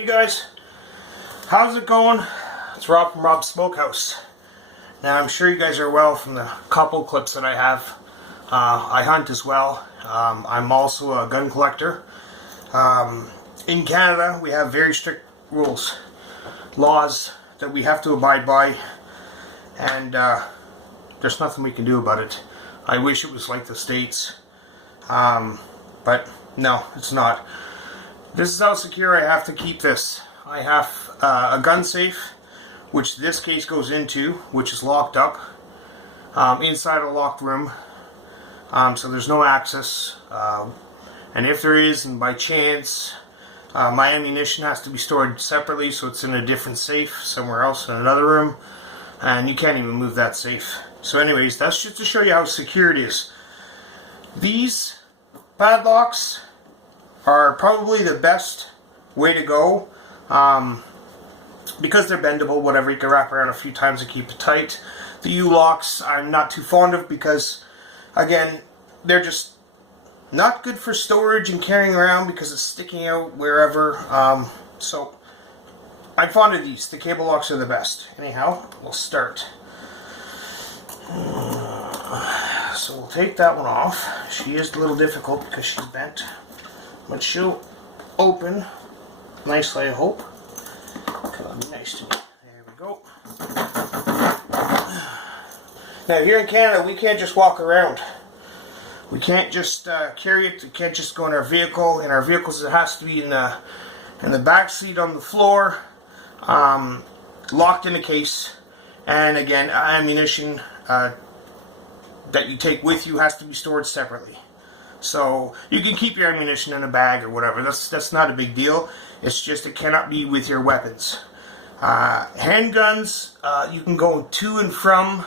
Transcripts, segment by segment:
Hey guys, how's it going? It's Rob from Rob's Smokehouse. Now I'm sure you guys are well from the couple clips that I have. I hunt as well. I'm also a gun collector. In Canada we have very strict rules, laws that we have to abide by, and there's nothing we can do about it. I wish it was like the States, but no, it's not. This is how secure I have to keep this. I have a gun safe, which this case goes into, which is locked up inside a locked room, so there's no access, and if there is, and by chance, my ammunition has to be stored separately, so it's in a different safe somewhere else in another room, and you can't even move that safe. So anyways, that's just to show you how secure it is. These padlocks are probably the best way to go, because they're bendable, whatever, you can wrap around a few times and keep it tight. The U-locks I'm not too fond of because, again, they're just not good for storage and carrying around because it's sticking out wherever, so I'm fond of these. The cable locks are the best. Anyhow, we'll start. So we'll take that one off. She is a little difficult because she's bent, but she'll open nicely, I hope. Come on, be nice to me. There we go. Now here in Canada, we can't just walk around. We can't just carry it. It can't just go in our vehicle. In our vehicles, it has to be in the back seat on the floor, locked in a case. And again, ammunition that you take with you has to be stored separately. So you can keep your ammunition in a bag or whatever. That's not a big deal. It's just it cannot be with your weapons. Handguns, you can go to and from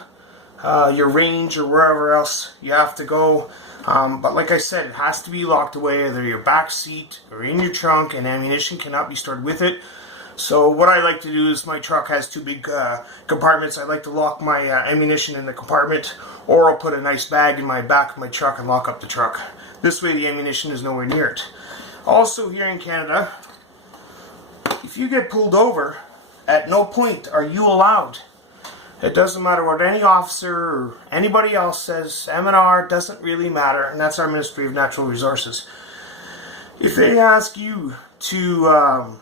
your range or wherever else you have to go. But like I said, it has to be locked away, either your back seat or in your trunk, and ammunition cannot be stored with it. So what I like to do is, my truck has two big compartments. I like to lock my ammunition in the compartment, or I'll put a nice bag in my back of my truck and lock up the truck. This way the ammunition is nowhere near it. Also here in Canada, if you get pulled over, at no point are you allowed. It doesn't matter what any officer or anybody else says, M&R, doesn't really matter, and that's our Ministry of Natural Resources. If they ask you to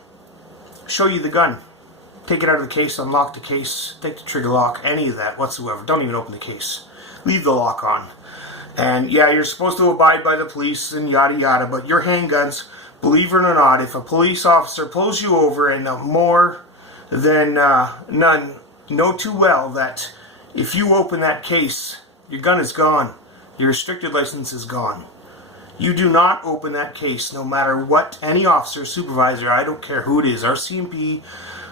show you the gun, take it out of the case, unlock the case, take the trigger lock, any of that whatsoever, don't even open the case. Leave the lock on. And yeah, you're supposed to abide by the police and yada yada, but your handguns, believe it or not, if a police officer pulls you over, and more than none know too well that if you open that case, your gun is gone. Your restricted license is gone. You do not open that case, no matter what any officer, supervisor, I don't care who it is, RCMP,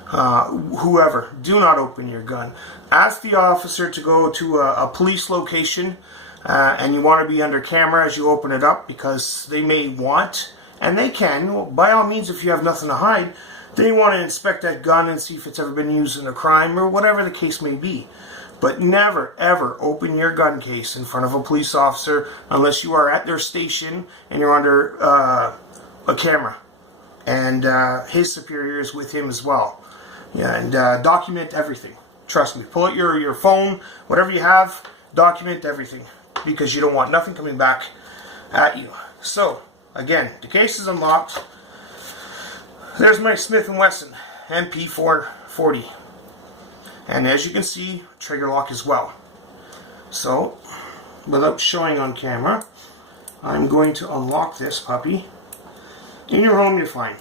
whoever, do not open your gun. Ask the officer to go to a police location, and you want to be under camera as you open it up, because they may want, and they can, by all means, if you have nothing to hide, they want to inspect that gun and see if it's ever been used in a crime or whatever the case may be. But never, ever open your gun case in front of a police officer unless you are at their station and you're under a camera. And his superior is with him as well. Yeah, and document everything. Trust me. Pull out your phone, whatever you have, document everything, because you don't want nothing coming back at you. So, again, the case is unlocked. There's my Smith&Wesson MP440. And as you can see, trigger lock as well. So, without showing on camera, I'm going to unlock this puppy. In your home, you're fine.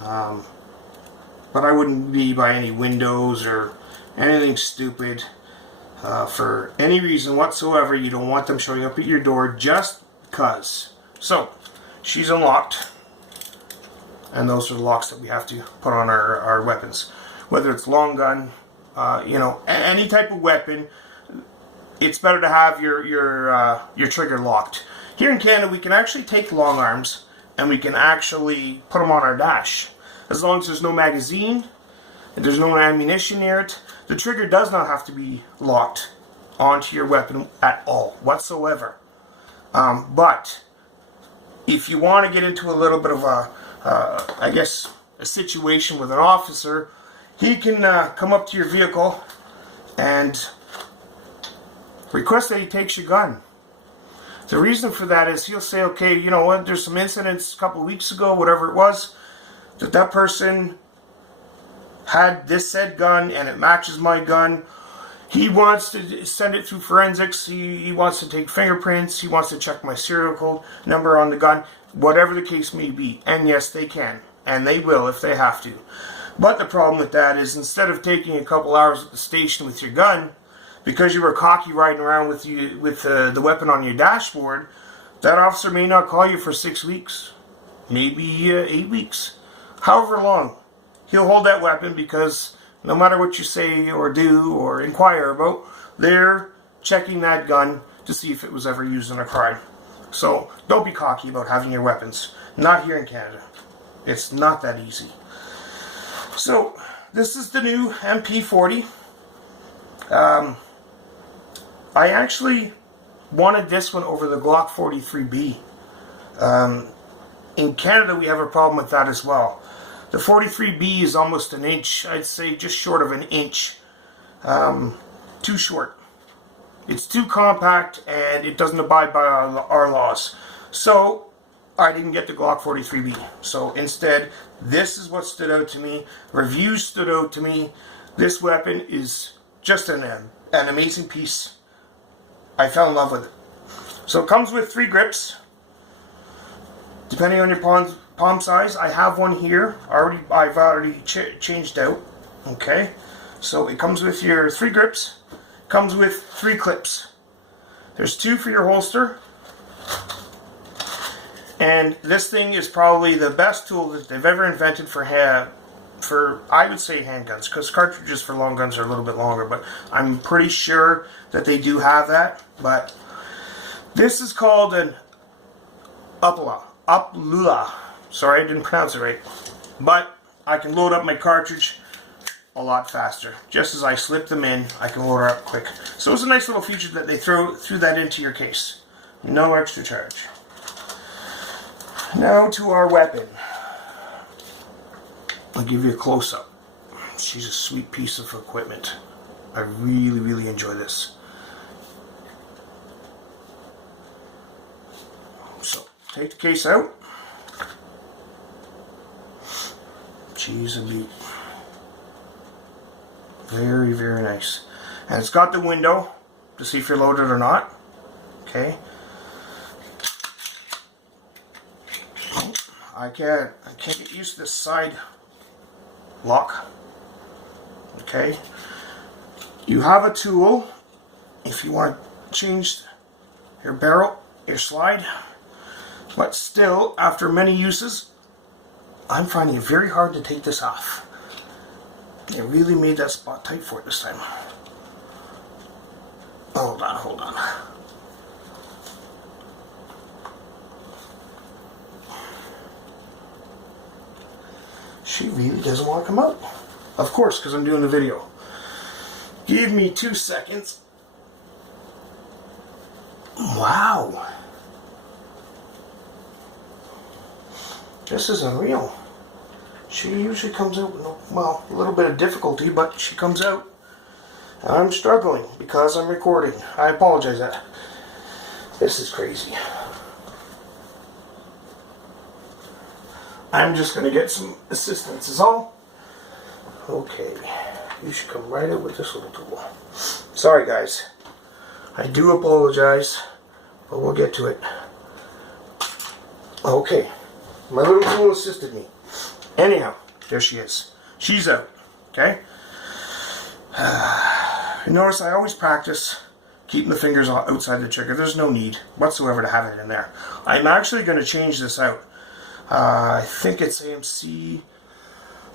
But I wouldn't be by any windows or anything stupid. For any reason whatsoever, you don't want them showing up at your door just because. So, she's unlocked. And those are the locks that we have to put on our weapons. Whether it's long gun, you know, any type of weapon, it's better to have your trigger locked. Here in Canada, we can actually take long arms and we can actually put them on our dash. As long as there's no magazine and there's no ammunition near it, the trigger does not have to be locked onto your weapon at all, whatsoever. But if you want to get into a little bit of a I guess, a situation with an officer, he can come up to your vehicle and request that he takes your gun. The reason for that is he'll say, okay, you know what, there's some incidents a couple of weeks ago, whatever it was, that person had this said gun and it matches my gun. He wants to send it through forensics. He wants to take fingerprints. He wants to check my serial code number on the gun, whatever the case may be. And yes, they can. And they will if they have to. But the problem with that is instead of taking a couple hours at the station with your gun, because you were cocky riding around with the weapon on your dashboard, that officer may not call you for 6 weeks. Maybe 8 weeks. However long. He'll hold that weapon because no matter what you say or do or inquire about, they're checking that gun to see if it was ever used in a crime. So don't be cocky about having your weapons. Not here in Canada. It's not that easy. So this is the new MP40. I actually wanted this one over the Glock 43B. In Canada we have a problem with that as well. The 43B is almost an inch, I'd say just short of an inch, too short. It's too compact and it doesn't abide by our laws. So I didn't get the Glock 43B. So instead, this is what stood out to me. Reviews stood out to me. This weapon is just an amazing piece. I fell in love with it. So it comes with 3 grips. Depending on your palm size, I have one here. I've already changed out. Okay, so it comes with your 3 grips. Comes with 3 clips. There's 2 for your holster. And this thing is probably the best tool that they've ever invented for I would say handguns, because cartridges for long guns are a little bit longer, but I'm pretty sure that they do have that. But this is called an Uplula. Sorry, I didn't pronounce it right. But I can load up my cartridge a lot faster. Just as I slip them in, I can load her up quick. So it's a nice little feature that they threw that into your case. No extra charge. Now to our weapon. I'll give you a close-up. She's a sweet piece of equipment. I really, really enjoy this. So, take the case out. She's a beat. Very, very nice. And it's got the window to see if you're loaded or not. Okay. I can't get used to this side lock. Okay. You have a tool if you want to change your barrel, your slide. But still, after many uses, I'm finding it very hard to take this off. It really made that spot tight for it this time. Hold on, hold on. She really doesn't want to come out. Of course, because I'm doing the video. Give me 2 seconds. Wow. This is unreal. She usually comes out with, well, a little bit of difficulty, but she comes out. And I'm struggling because I'm recording. I apologize that. This is crazy. I'm just going to get some assistance is all. Okay. You should come right out with this little tool. Sorry guys. I do apologize, but we'll get to it. Okay. My little tool assisted me. Anyhow, there she is. She's out. Okay? Notice I always practice keeping the fingers outside the trigger. There's no need whatsoever to have it in there. I'm actually going to change this out. I think it's AMC.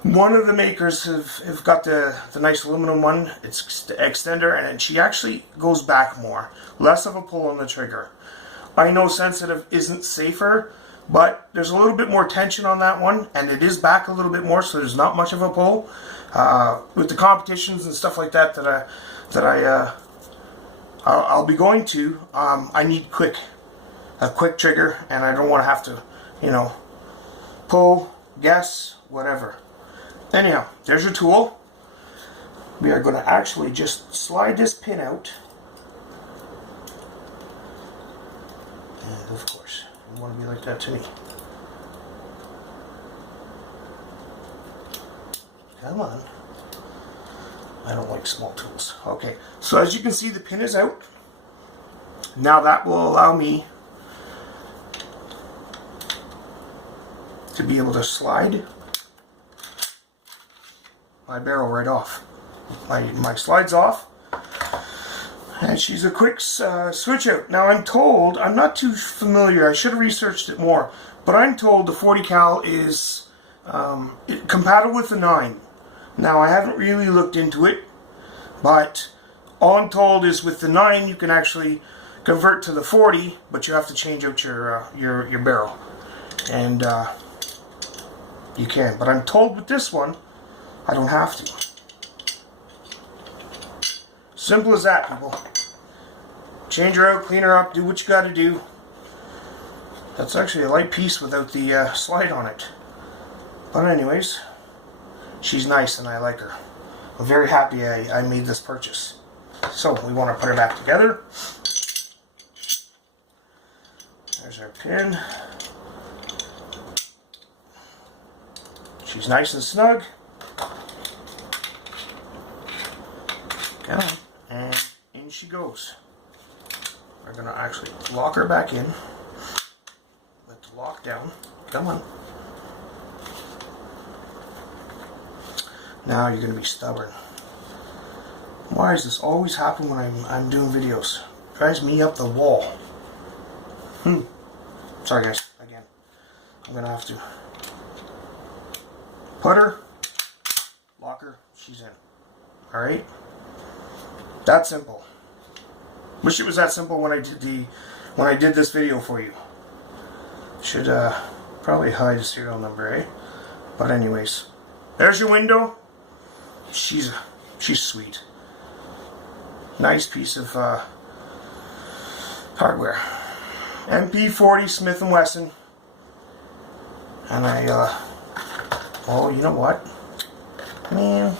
One of the makers have got the nice aluminum one. It's the extender, and she actually goes back more. Less of a pull on the trigger. I know sensitive isn't safer, but there's a little bit more tension on that one, and it is back a little bit more, so there's not much of a pull. With the competitions and stuff like that I'll be going to, I need a quick trigger, and I don't want to have to, you know, pull, guess, whatever. Anyhow, there's your tool. We are going to actually just slide this pin out. And of course, you want to be like that to me. Come on. I don't like small tools. Okay, so as you can see, the pin is out. Now that will allow me to be able to slide my barrel right off. My slide's off, and she's a quick switch out. Now I'm told, I'm not too familiar, I should have researched it more, but I'm told the 40 cal is compatible with the 9. Now I haven't really looked into it, but all I'm told is with the 9 you can actually convert to the 40, but you have to change out your barrel, and you can. But I'm told with this one I don't have to. Simple as that, people. Change her out, clean her up, do what you got to do. That's actually a light piece without the slide on it. But anyways, she's nice and I like her. I'm very happy I made this purchase. So we want to put her back together. There's our pin. She's nice and snug. Come on. And in she goes. We're going to actually lock her back in. Let the lock down. Come on. Now you're going to be stubborn. Why does this always happen when I'm doing videos? Drives me up the wall. Sorry guys, again. I'm going to have to put her, lock her, she's in. Alright? That simple. Wish it was that simple when I did this video for you. Should probably hide the serial number, eh? But anyways, there's your window. She's sweet. Nice piece of hardware. MP40 Smith&Wesson. And oh, you know what? Man.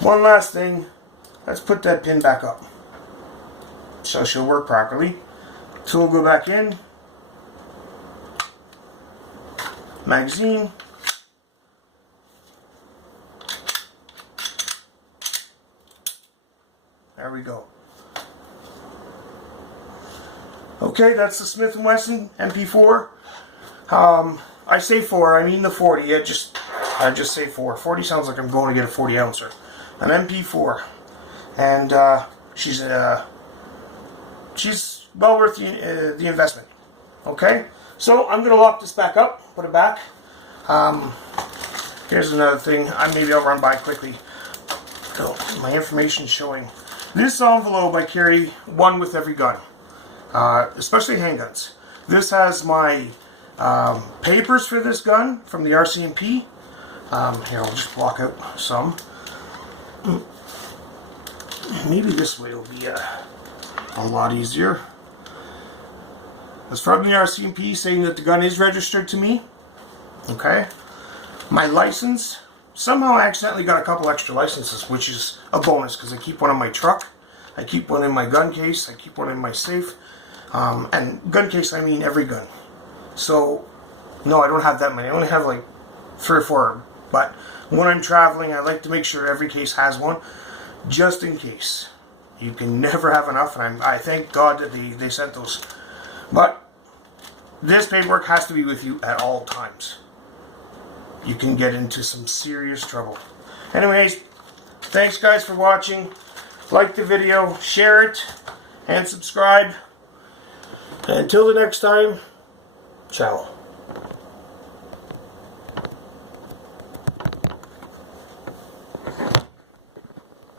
One last thing. Let's put that pin back up, so she'll work properly. Tool will go back in. Magazine. There we go. Okay, that's the Smith&Wesson MP4. I say 4, I mean the 40. I just say 4. 40 sounds like I'm going to get a 40 ouncer. An MP4, and she's well worth the investment. Okay, so I'm going to lock this back up, put it back. Here's another thing. Maybe I'll run by quickly. So my information showing. This envelope I carry one with every gun, especially handguns. This has my papers for this gun from the RC&P. Here, I'll just block out some. Maybe this way will be a lot easier. It's from the RC&P saying that the gun is registered to me. Okay. My license. Somehow I accidentally got a couple extra licenses, which is a bonus because I keep one in my truck. I keep one in my gun case. I keep one in my safe. And gun case, I mean every gun. So, no, I don't have that many. I only have like 3 or 4. But when I'm traveling, I like to make sure every case has one, just in case. You can never have enough, and I thank God that they sent those. But this paperwork has to be with you at all times. You can get into some serious trouble. Anyways, thanks guys for watching. Like the video, share it, and subscribe. And until the next time, ciao.